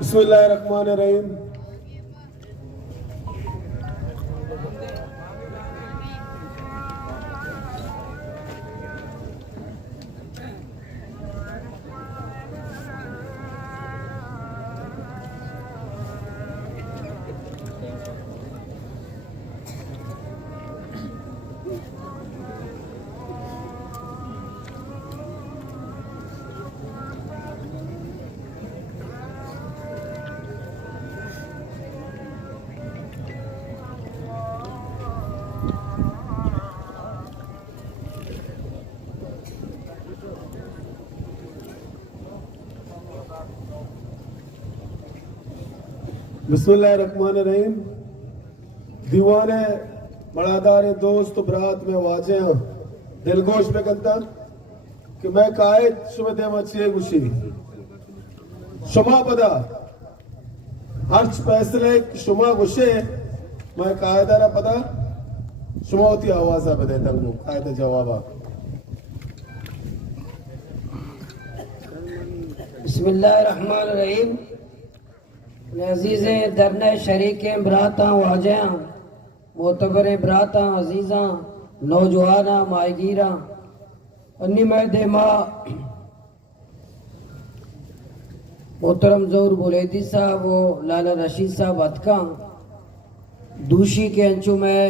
बिस्मिल्लाहिर्रहमानिर्रहीम। बिस्मिल्लाहिर्रहमानिर्रहीम। दीवाने बड़ादार दोस्त ब्रात में वाजे दिलगोश में कहता कि मैं कायद शुमे मचिए गुशी शुमा पदा हर्च फैसले शुमा गुशे मैं कायदा पदा शुमा होती आवाज बदेता हूँ कायदा जवाबा। बिस्मिल्लाहिर्रहमानिर्रहीम। अजीज़े दरने शरीके बराता वाजिया मोतबरे बराता अजीज़ा नौजवाना मायगीरा अन्नी मैदे माँ मोहतरम ज़ौर बुलेदी साहब वो लाला रशीद साहब अतका दूशी के अंचु में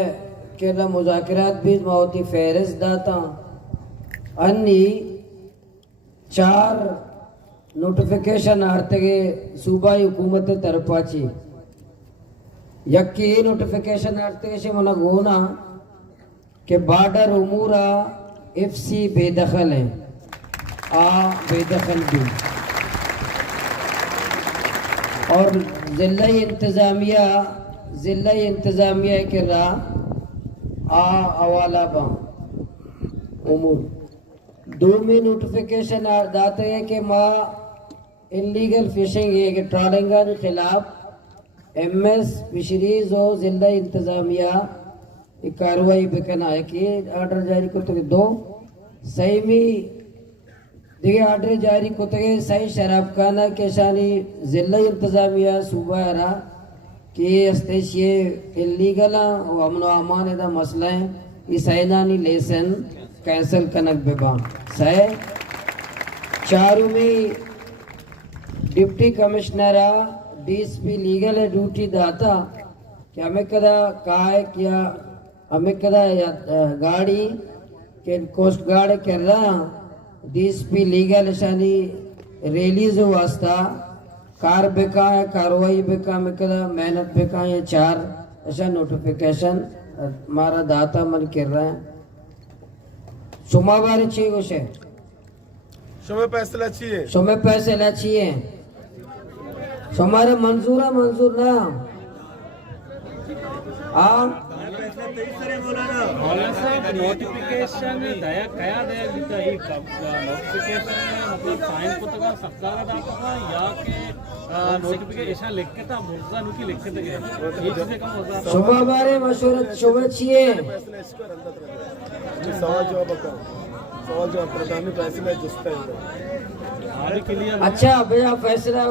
केला मुज़ाकरात भी मौती फेरिस दाता अन्नी 4 नोटिफिकेशन आते सूबाई हुकूमत तरफाची यक्की नोटिफिकेशन आते से मना गोना के बॉर्डर उमूरा एफसी बेदखल है बेदखल भी और जिला इंतज़ामिया के हवाला बा उमूर 2 में नोटिफिकेशन दाते हैं कि माँ इलीगल फिशिंग है कि ट्रॉलिंग के खिलाफ एमएस फिशरीज और जिला इंतज़ामिया कार्रवाई बिकना है कि आर्डर जारी को तो 2 सही में देखिए आर्डर जारी को तो सही शराब खाना के शानी जिला इंतज़ामिया सूबा रहा कि ये इलीगल और अमन अमान का मसला है इस सैनानी लेसन कैंसल कनक बेबा सहे 4 में डिप्टी कमिश्नर डीएसपी लीगल है ड्यूटी दाता कि हमें कदा कहा है क्या हमें कदा गाड़ी के कोस्ट गार्ड कर रहा डीएसपी लीगल शानी रिलीज वास्ता कार बेका है कार्रवाई बेका में कदा मेहनत बेका है 4 ऐसा नोटिफिकेशन हमारा दाता मन कर रहा है सोमवार चाहिए उसे शुमे फैसला चाहिए सोमवार मंजूर ना नोटिफिकेशन दया कया दया बिता ही नोटिफिकेशन मतलब साइन को तक सफ्तारा दाता या के नोटिफिकेशन लिख के था मुर्जा नु की लिख के गए ये चीजें कम होता सोमवार मशवरा शुभ चाहिए सवाल जवाब प्रधानी फैसला जुस्ता आगे के लिए अच्छा भैया फैसला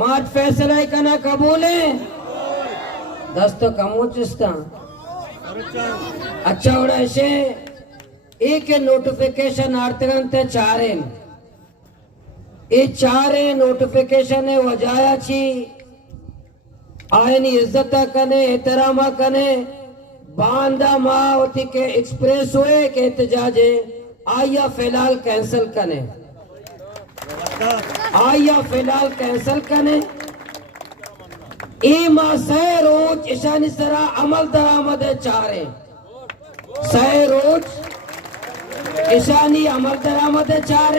माज फैसला करना कबूल है 10 तो कम हो चिस्ता अच्छा और ऐसे एक नोटिफिकेशन आर्तगंते 4 नोटिफिकेशन है वजाया छी आयनी इज्जत कने एहतराम कने बांदा मावती के एक्सप्रेस हुए के एहतजाजे आया फिलहाल कैंसल कने ए मां सह रोज ईशानी सरा अमल दरामद 4 सह रोज ईशानी अमल दरामद 4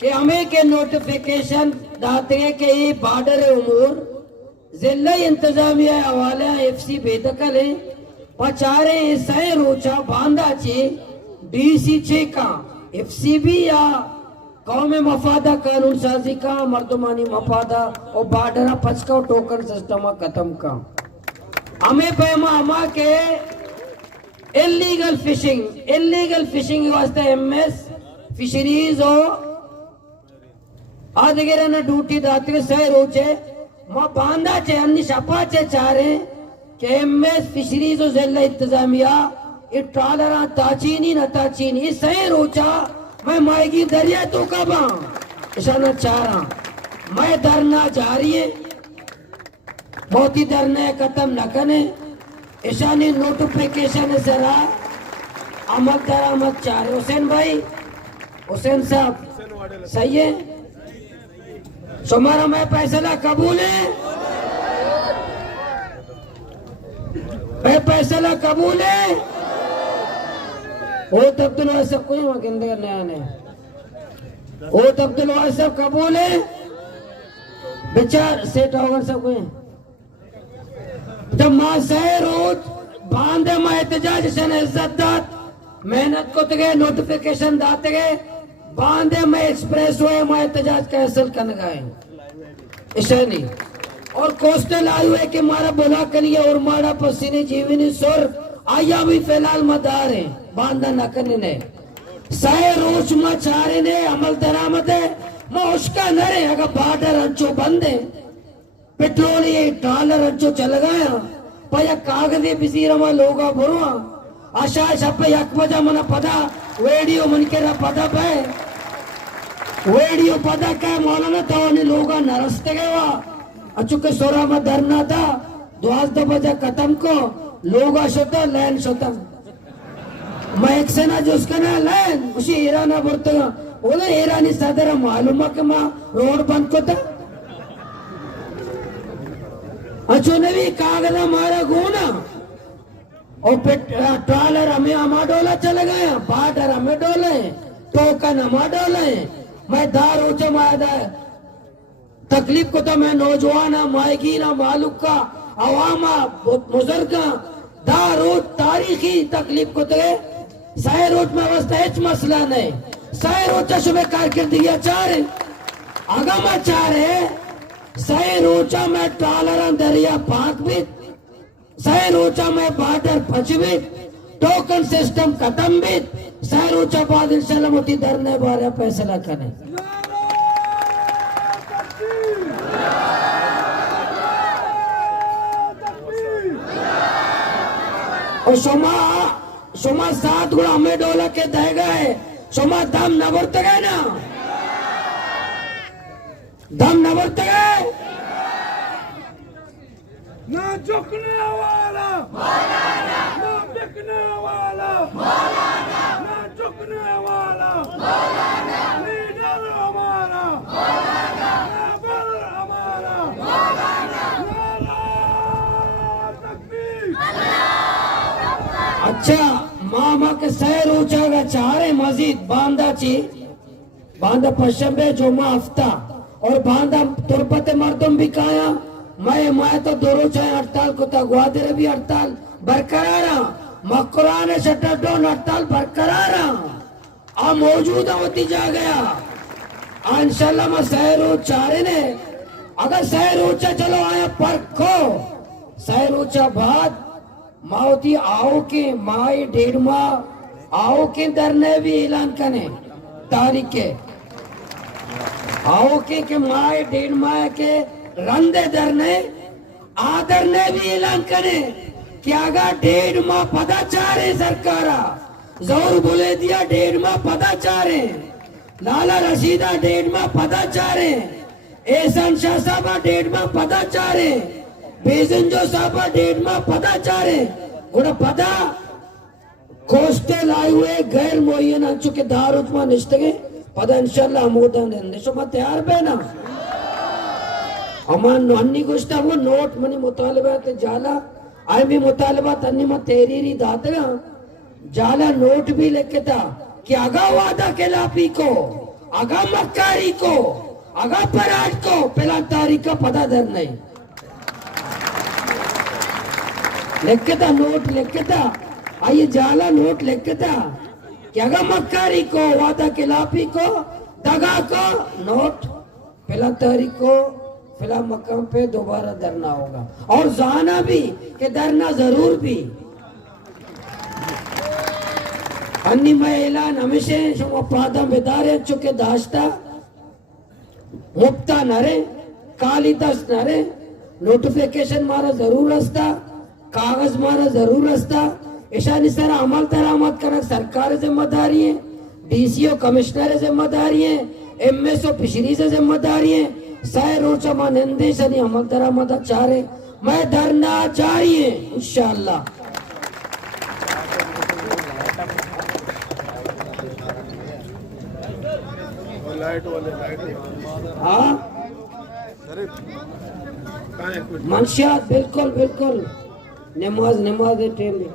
कि हमें के नोटिफिकेशन दाते हैं कि ये बॉर्डर उमूर जिला इंतजामिया हवाले एफसी बेदखल है 4 सह रोचा बांधा चे डीसी चे का एफसीबी या कौम मफादा कानून साजी का मर्दमानी मफादा और बार्डर पचका टोकन सिस्टम खत्म का हमें पैमा अमा के इलीगल फिशिंग वास्ते एमएस फिशरीज और आदगिरन ड्यूटी दाते सह रोचे मां बांधा चे अन्नी शपा चे चारे के एमएस फिशरीज जिला इंतजामिया ये ट्रालरा ताचीनी न ताचीनी सह रोचा मैं माएगी दरिया तो कबा इशाना चारा मैं धरना जारी है बहुत ही धरने खत्म न कने ईशानी नोटिफिकेशन जरा अमल दरामद चार हुसैन भाई हुसैन साहब सही है तुम्हारा मैं फैसला कबूल है मैं फैसला कबूल है ओ अब्दुल वासिफ कोई वकिंदे नया ने ओ अब्दुल वासिफ कबूल है विचार सेठ होगा सब कोई जब मां सह रोज बांधे मां एहतजाज शन इज्जत दात मेहनत को तगे नोटिफिकेशन दाते गए बांधे में एक्सप्रेस हुए मां एहतजाज कैंसिल कर गए इसे नहीं और कोस्टल आयु है कि मारा बोला करिए और मारा पसीने जीवनी सुर आया भी फिलहाल मदार है बांधा न करने ने सह रोज मां चारे ने अमल दरामद है मां उसका नरे अगर बार्डर अंचो बंद है पेट्रोल ये डॉलर अंचो चल गया पया कागजे बिजीरा में लोगा बुरवा आशा शप्पे यक बजा मना पदा वीडियो मन के रा पदा पे वीडियो पदा का मौलाना तो ने लोगा नरसते गए वा अचुके सोरा में धरना था 2 बजे खत्म को लोगा शोता लैन शोता मैं एक से ना जो उसका ना लैन उसी ईराना बुरतगा बोले ईरानी सदर मालूम है कि मां रोड बंद को था अचो ने भी कागजा मारा गुना और ट्रॉलर हमें हमा डोला चले गया बार्डर हमें डोले टोकन हमा डोले मैं दार ऊंचे मायदा तकलीफ को तो मैं नौजवान माएगी ना मालूक का अवामा बुजुर्गा दारोज तारीखी तकलीफ को तो सह रोज में अवस्था एच मसला नहीं सह रोचा सुबह कारकिर्दगी चार आगामा चार है सह रोचा में ट्रॉलर दरिया पाक भी सह रोचा में बार्डर फंच भी टोकन सिस्टम खत्म भी सह रोचा बाद इंशाल्लाह मोती धरने बारे फैसला करें और सोमा 7 गुणा हमें डोला के दे गए सोमा दम न बढ़त गए ना दम न बढ़त गए ना झुकने वाला ना बिकने वाला ना झुकने वाला लीडर हमारा बल हमारा अच्छा मामा के सह रोचा का चारे मस्जिद बांधा ची बांधा पश्चिम में जो मा हफ्ता और बांधा तुरपते मर्दम भी काया मैं तो दो रोचा हड़ताल को था ग्वादरे भी हड़ताल बरकरार मकुरान शटर डाउन हड़ताल बरकरार आ मौजूदा होती जा गया इंशाल्लाह मैं सह रोज चारे ने अगर सह रोचा चलो आया परखो सह रोचा बाद माओती आओ के माए 1.5 माह आओ के धरने भी ऐलान करें तारीख के आओ के माए 1.5 माह के रंदे धरने आदर ने भी ऐलान करें कि अगर 1.5 माह पता चाह रहे सरकारा जोर बोले दिया 1.5 माह पता चाह रहे लाला रशीदा 1.5 माह पता चाह रहे एहसान शाह साहब 1.5 माह पता चाह रहे बेजंजो साहब 1.5 माह पता चाह रहे गुड़ा पता कोस्टल आए हुए गैर मुयन चुके दारुत्मा निष्ठगे पता इंशाल्लाह मोदन निशो मत तैयार बेना अमान अन्नी गुस्ता वो नोट मनी मुतालबा ते जाला आई भी मुतालबा तन्नी मत तेरी दातगा जाला नोट भी लिखे था कि आगा वादा के लापी को आगा मक्कारी को आगा पराठ को पहला तारीख का पता दर नहीं लिखे था नोट लिखे था आइए जाला नोट लिखे था कि आगा मक्कारी को वादा के लापी को दगा को नोट पहला तारीख को फिलहाल मकाम पे दोबारा धरना होगा और जाना भी कि धरना जरूर भी अन्य में ऐलान हमेशा पादा बेदारे चुके दाश्ता मुफ्ता न रे काली दस न रे नोटिफिकेशन मारा जरूर असता कागज मारा जरूर असता ईशानी सर अमल दरामद करना सरकार जिम्मेदारी है डीसीओ कमिश्नर जिम्मेदारी है एमएसओ फिशरी से जिम्मेदारी है साय रोचा मानंदे सनी अमल दरामद चारे मैं धरना जारी है इंशाअल्लाह लाइट वाले हाँ मंशियात बिल्कुल बिल्कुल नमाज नमाज टाइम में